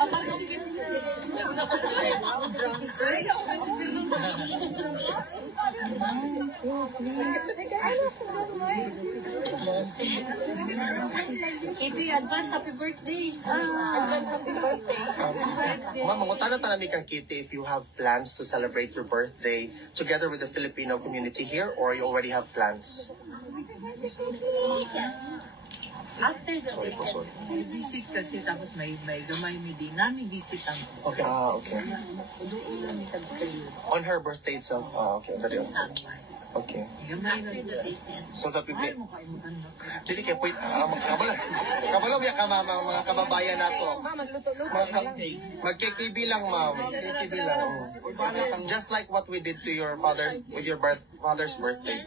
Papasokin. Kitty, advance happy birthday. Advance happy birthday. Ma'am, mangutan na tanami kang Kitty if you have plans to celebrate your birthday together with the Filipino community here or you already have plans? After the Sorry po, sorry. May visit kasi tapos may gamay mi din. Nami visit ang Okay. Okay. doon lang ni kayo. On her birthday itself? Okay. That is, okay. Gamay na So that we ay mo kayo mo ano. dili kay point kabalog ya ka mga kababayan nato. Magkikibi lang ma'am. Magkikibi lang. Just like what we did to your father's father's birthday.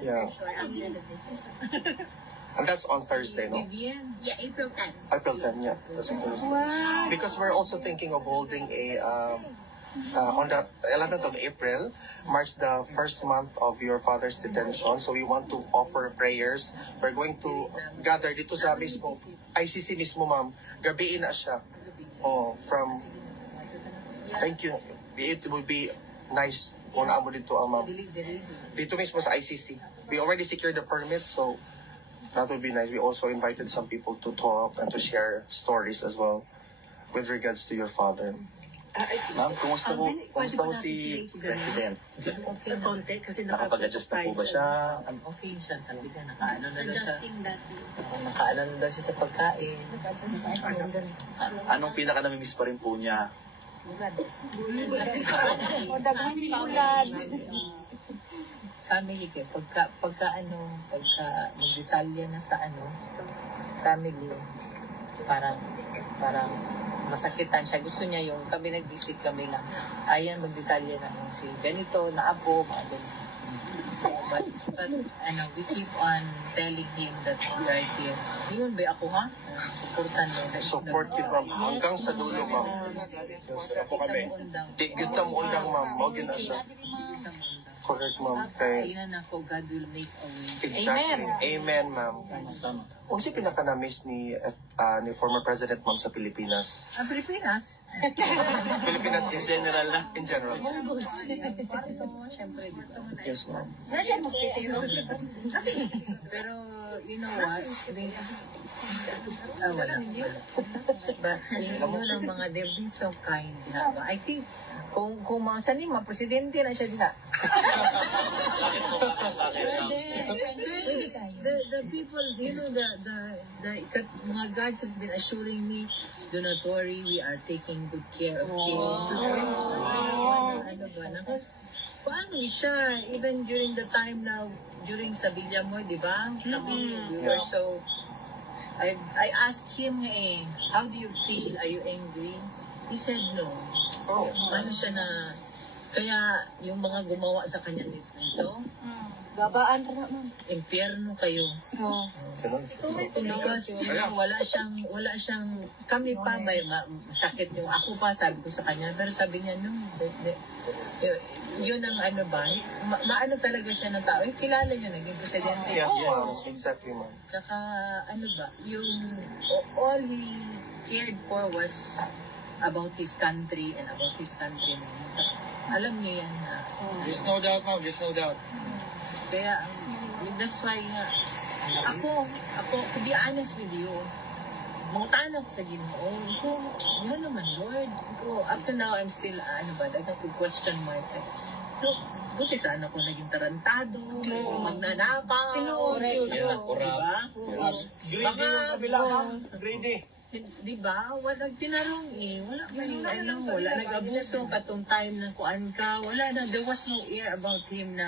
Yeah. And that's on Thursday, no? Vivian. Yeah, April 10th. April 10, yeah. That's on Thursday. Because we're also thinking of holding a on the 11th of April marks the first month of your father's detention. So we want to offer prayers. We're going to gather dito sa mismo, ICC mismo, ma'am. Gabiin na siya. Oh, from, thank you. It would be nice kung naamo dito, ma'am. Dito mismo sa ICC. We already secured the permit, so that would be nice. We also invited some people to talk and to share stories as well with regards to your father. Ma'am, kumusta po si President? Konti kasi Nakapag-adjust na po ba siya? Okay siya, sabi ka, nakaano na daw siya. Adjusting that. Nakaano na daw siya sa pagkain. Anong pinaka-namimiss pa rin po niya? Family ke pagka magdetalya na sa family, parang masakitan siya. Gusto niya yung kami nag-visit kami lang. Ayan, magdetalya na si ganito, na apo, mga ganito. So, but we keep on telling him that we are here. Yun ba ako ha? Supportan mo. Support you, ma'am. Hanggang sa dulo, ma'am. Yes, po kami. Di kita mo undang, ma'am. Mawagin na siya. Correct, ma'am. Okay. Kainan ako, God will make a way. Exactly. Amen, ma'am. Kung si pinaka-na-miss ni former President, ma'am, sa Pilipinas? Pilipinas? Pilipinas in general na? In general. Siyempre, dito. Yes, ma'am. Pero, you know what? Wala. But, yun ang mga they've been so kind. I think, kung mga siya mga presidente na siya diha. The people, you know, the mga guards has been assuring me, do not worry, we are taking good care of him. Paano siya, even during the time na, during sa Villamoy, di ba? We were so, I asked him how do you feel? Are you angry? He said no. Ano siya na, kaya yung mga gumawa sa kanya nito, Babaan na naman. impyerno kayo. Because wala siyang, kami pa may masakit yung ako pa, sabi ko sa kanya, pero sabi niya, no, yun ang maano talaga siya ng tao. Kilala niyo, naging presidente. Yes, ma'am. Exactly, ma'am. Tsaka, yung all he cared for was about his country and about his countrymen. Alam niyo yan na. There's no doubt, ma'am. There's no doubt. Kaya, that's why, ako, to be honest with you, mangutan ako sa Ginoo. Yun naman, Lord. Up to now, I'm still, question mark. So, buti sana ako naging tarantado, magnanakaw, diba? Greedy yung kabila, ma'am. Greedy. Diba? Wala tinarong wala nag-abuso katong time na kuan ka, wala na, there was no air about him na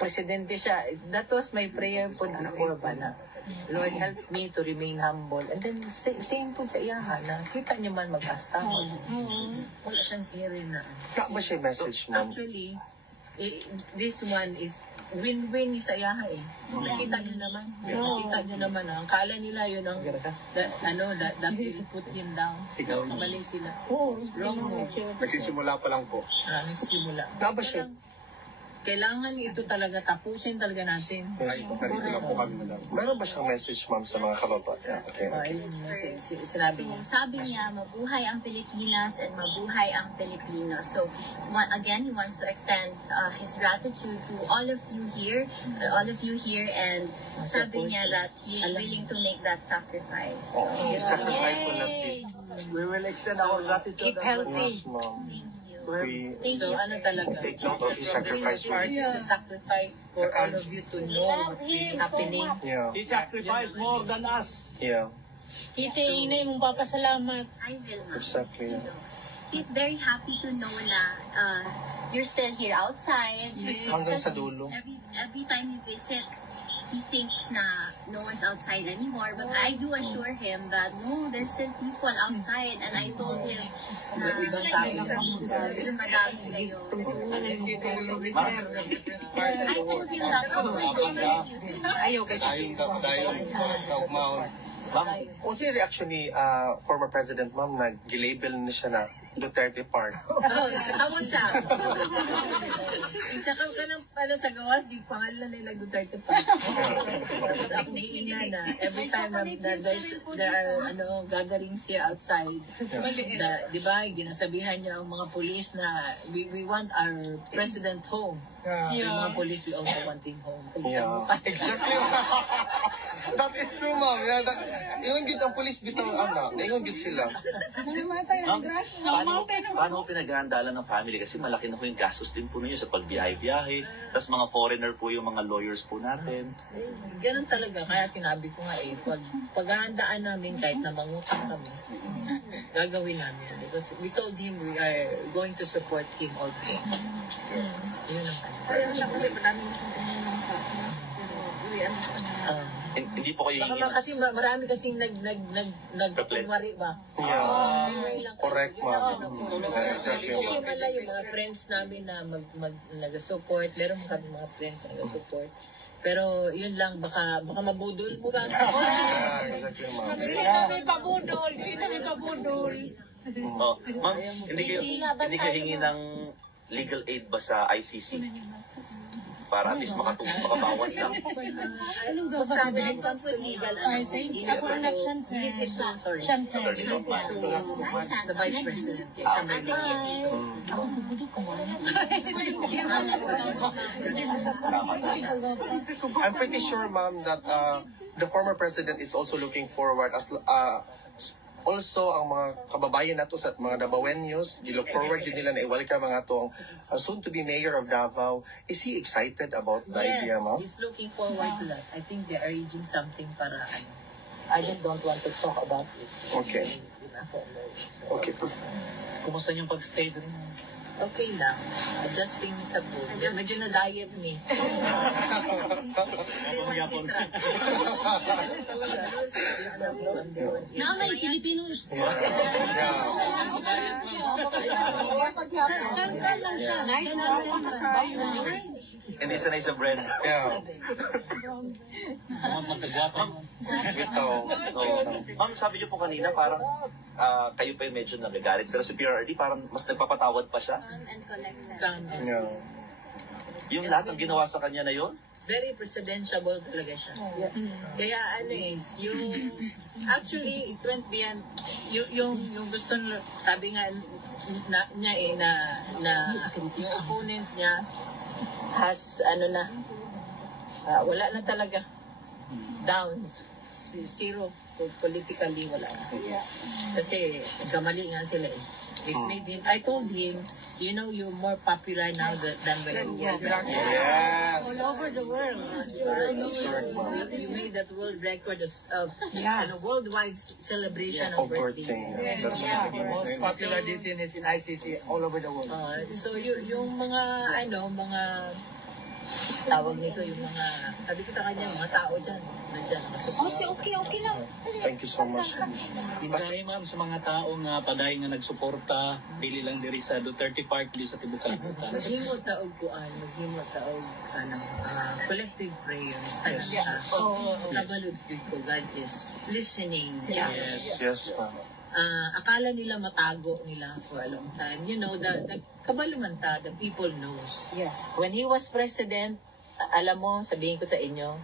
presidente siya. That was my prayer po before ba na, Lord, help me to remain humble. And then, same po sa iyahan na kita niya man mag-asta. Wala siyang hearing na. Ba siya message, ma'am? Actually, this one is win-win sa iyahan Nakita niyo naman. Nakita niyo naman. Ang kala nila yun ang that will put him down. Mali sila. Wrong move. Nagsisimula pa lang po. Nagsisimula. Ba siya? kailangan ito talaga tapusin talaga natin. Yes, nandito lang po kami, madam. Meron ba siyang message, ma'am, sa mga kababayan? Yeah, okay. Ayun, sinabi niya. Sabi niya, mabuhay ang Pilipinas and mabuhay ang Pilipino. So, again, he wants to extend his gratitude to all of you here, and sabi niya that he's willing to make that sacrifice. So, His sacrifice will not be. We will extend our gratitude. Keep healthy. Yes, ma'am. thank you. We Thank So you. ano talaga? take note of his sacrifice for This is the sacrifice for all of you to know what's really happening. Yeah, He sacrificed more than us. yeah, Tite, inay mong papasalamat. I will, ma'am. exactly. He's very happy to know na you're still here outside. Hanggang sa dulo. Every time you visit, he thinks na no one's outside anymore. But I do assure him that no, there's still people outside. And I told him na medyo madami kayo. I told him that Ayaw kasi. Ma'am, kung sino reaction ni former President, ma'am, nag-label na siya na Duterte Park. Natawa siya. Isa ka ng sa gawas, di pangalan nila Duterte pa. Tapos ako giina na every time there are gatherings here outside, di ba, ginasabihan niya ang mga police na we want our president home. Yung mga police, we also want him home. Yeah, exactly. That is true, ma'am. Yeah, yung gid ang police bitang anak, yung gid sila. Paano pinaghahandalan ng family? Kasi malaki na po yung gastos din po ninyo sa pagbiyahe-biyahe. Tapos mga foreigner po yung mga lawyers po natin. Ganun talaga. Kaya sinabi ko nga paghahandaan namin kahit na mangutang kami, gagawin namin. Because we told him we are going to support him all the way. Yun ang Sayang lang kasi madami gusto tumulong sa akin. Pero we understand na. Hindi po kayo baka hingin. kasi marami kasing nagpapumari ba? Yeah, correct, ma'am. Exactly, Hindi ma'am. man lang yung mga friends namin na nag-support. Meron kami mga friends na nag-support. Pero yun lang, baka mabudol mo lang. Yeah, exactly, ma'am. Dili kami pabudol, Oh, ma'am, hindi kayo hingi ng legal aid ba sa ICC? Para at least makabawas lang. Basta when it comes to legal, Sa connection sa the Vice President. Siya may legal. I'm pretty sure, ma'am, that the former president is also looking forward as also ang mga kababayan nato sa mga Davaoenos, look forward yun nila na i-welcome mga atong soon to be mayor of Davao. Is he excited about the idea, ma'am? He's looking forward to that. I think they are arranging something para I just don't want to talk about it. Okay. Okay. Kumusta yung pag-stay doon? Okay lang. Adjusting me sa food. Medyo na-diet me. Namay Filipinos. Central lang siya. Nice central. Hindi sanay sa brand. Yeah. Ito. Ma'am, sabi niyo po kanina parang kayo pa yung medyo nagagalit. Pero si PRRD parang mas nagpapatawad pa siya. And collect that. Yeah. Yung lahat ng ginawa sa kanya na yon, Very presidentiable talaga siya. Kaya yung actually it went beyond yung gusto sabi nga niya na yung opponent niya has wala na talaga downs. Zero politically wala na. Kasi kamali nga sila eh. It made him, I told him, you're more popular now than when you were there. Yes. All over the world. That's correct, ma'am. You made that world record of worldwide celebration of Of birthday. birthday. That's right. Most popular DTNs in ICC all over the world. So yung mga tawag nito, yung mga, sabi ko sa kanya, mga tao dyan, nandyan, nakasupport. Okay lang. Thank you so much. Insahe ma'am sa mga tao nga paday nga nagsuporta dili lang diri sa Duterte Park di sa tibukan. Maghimot taog collective prayers. Kabalod ko, God is listening. Yes. Yes, ma'am. akala nila matago nila for a long time. You know, the kabalumanta, the people knows. Yeah. When he was president, alam mo, sabihin ko sa inyo,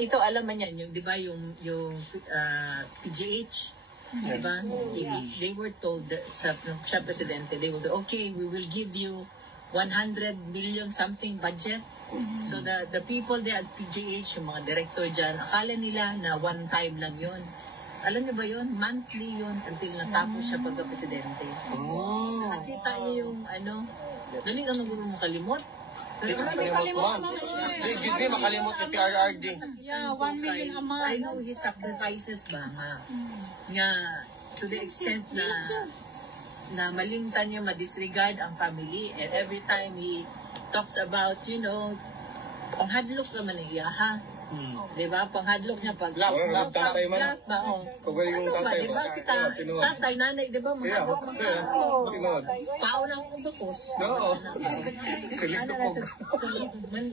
ito alam man yan, yung, di ba, yung PGH, di ba? They were told, siya presidente, they were told, okay, we will give you 100 million something budget. So the people there at PGH, yung mga director dyan, akala nila na one time lang yun. Alam niyo ba yun? Monthly yun until natapos siya pagka-presidente. So nakita niyo yung galing ang gusto mo makalimot. Hindi makalimot, ma'am. Hindi makalimot yung PRRD. Yeah, 1 million a month. I know his sacrifices ba nga. Nga, to the extent na malimtan niya, madisregard ang family, and every time he talks about, you know, panghadlok naman niya, ha? Diba? Panghadlok niya pag... Lahat tatay man. Lahat ba? Oh. Kagaling yung tatay Diba kita, tatay, nanay, diba? Mga Tinod. tao na akong bakos. Oo. Select po. So,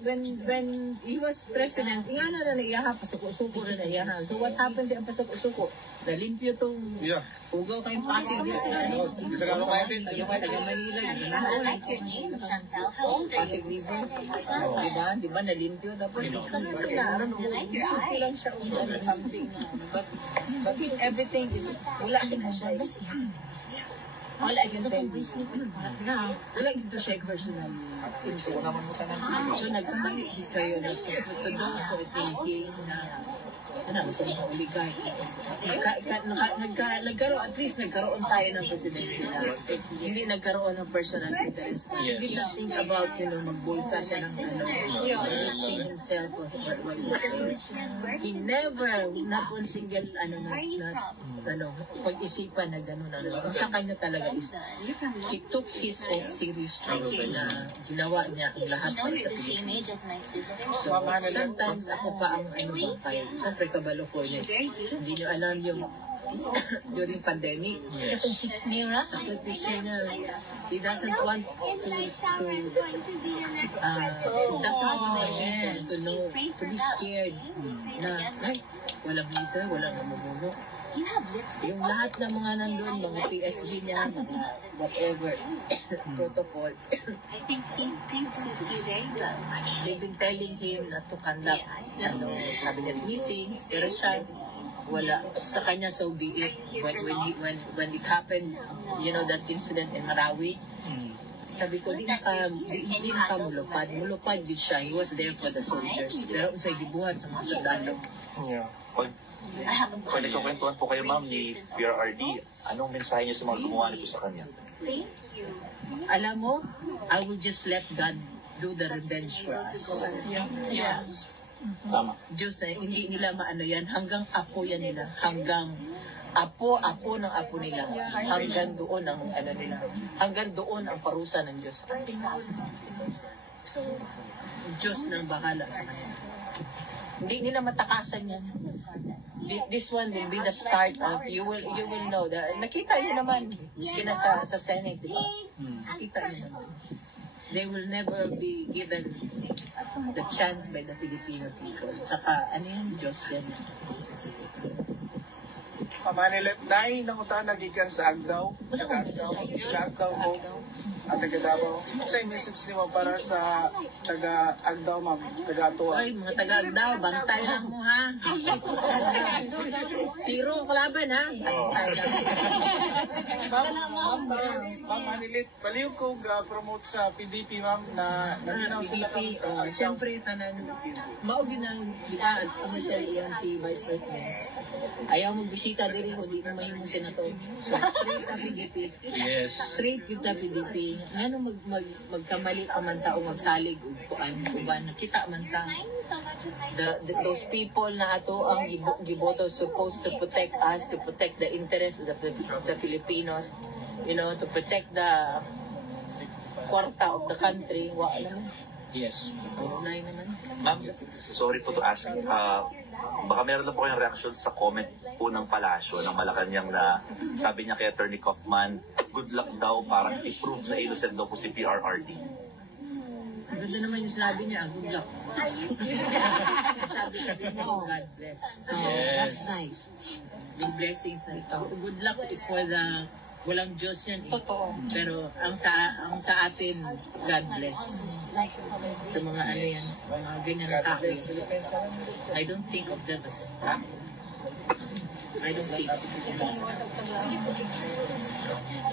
when he was president, ingana na naiyaha, pasuko-suko na naiyaha. So what happens yung pasuko-suko? Nalimpyo tong ugaw kayong Pasig dito sa Isa nga kayo rin. taga Manila. I like your name, Chantel. How old are Pasig you? River. Diba, nalimpyo. Tapos, like your suko lang siya kung something. But everything is, wala din siya. All I can tell you, wala dito siya personal. So, nagkamali kayo na to those who are thinking na uligay. At least nagkaroon tayo ng presidente na hindi nagkaroon ng personal interest. He did not think about, you know, magbulsa siya ng reaching himself or what he was doing. He never, not one single, pag-isipan na gano'n. Ang sa kanya talaga is, he took his own seriously na ginawa niya ang lahat You know, para you're sa the same Pilipinas. age as my sister. So, sometimes ako pa ang kayo. Siyempre, kabalo ko niya. Hindi niyo alam yung during pandemic. Si Mira? Sakripisyo niya. He doesn't want to know, to be scared na, ay, walang leader, walang namumuno. You have lipstick. Yung lahat ng mga nandun, mga PSG niya, mga whatever, protocol. I think pink suits you very well. They've been telling him not to conduct cabinet meetings, pero siya, wala. Sa kanya, so be it. When it happened, you know, that incident in Marawi, sabi ko, di na ka mulupad. Mulupad din siya. He was there for the soldiers. Pero unsay gibuhat sa mga sundalo. Pag nagkukwentuhan po kayo, ma'am, ni PRRD, anong mensahe niyo sa mga gumawa nito sa kanya? Thank you. Alam mo, I will just let God do the revenge for us. Yeah. Tama. Diyos, hindi nila maano yan. Hanggang apo yan nila. Hanggang apo ng apo nila. Hanggang doon ang ano nila. Hanggang doon ang parusa ng Diyos. So, Diyos nang bahala sa kanila. Hindi nila matakasan yan. This one will be the start of, you will know that, nakita nyo naman, miski na sa Senate, di ba? Nakita nyo naman. They will never be given the chance by the Filipino people. Saka, ano yung Diyos yan? Pamanilit dahil nangutan nagikan sa Agdaw. Taga-Agdaw mo. At taga-Davao. Sa message niyo para sa taga-Agdaw, ma'am. Taga-Atua. Oy, mga taga-Agdaw, bantay lang mo, ha? Zero kalaban, ha? Bantay lang. Ma'am Manilit, paliw ko promote sa PDP, ma'am, na naginaw sila kami sa Agdaw. Siyempre, tanan, maugin ang bitaan, ano siya iyan si Vice President. Ayaw magbisita diri ko, di naman yung senator. So, straight na PDP. Yes. Straight yung na PDP. Ano magkamali pa man ta o magsalig o kuan, uban, nakita man ta. Those people na ato ang giboto supposed to protect us, to protect the interests of the Filipinos, you know, to protect the kwarta of the country. Wa naman. Yes. Unay naman. Ma'am, sorry po to ask. Baka meron na po kayong reaction sa comment po ng Palasyo ng Malacanang na sabi niya kay Attorney Kaufman, good luck daw, parang i-prove na innocent daw po si PRRD. Ganda naman yung sinabi niya, good luck. sabi niya, God bless. That's nice. yung blessings na ito. Good luck is for the walang Diyos yan eh. Totoo. Pero ang sa atin, God bless. Sa mga ano yan, mga ganyan na tao. I don't think of them as I don't think of them as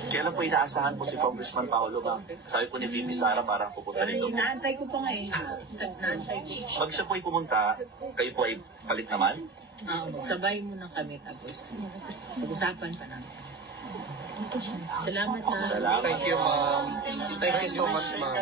Kailan po inaasahan po si Congressman Paolo, ma'am? Sabi po ni VP Sara parang pupunta rito. Naantay ko pa nga eh. Naantay ko. Pag siya po ay pumunta, kayo po ay palit naman? Sabay muna kami tapos pag-usapan pa namin. Salamat na. Salamat. Thank you, ma'am. Thank you so much, ma'am.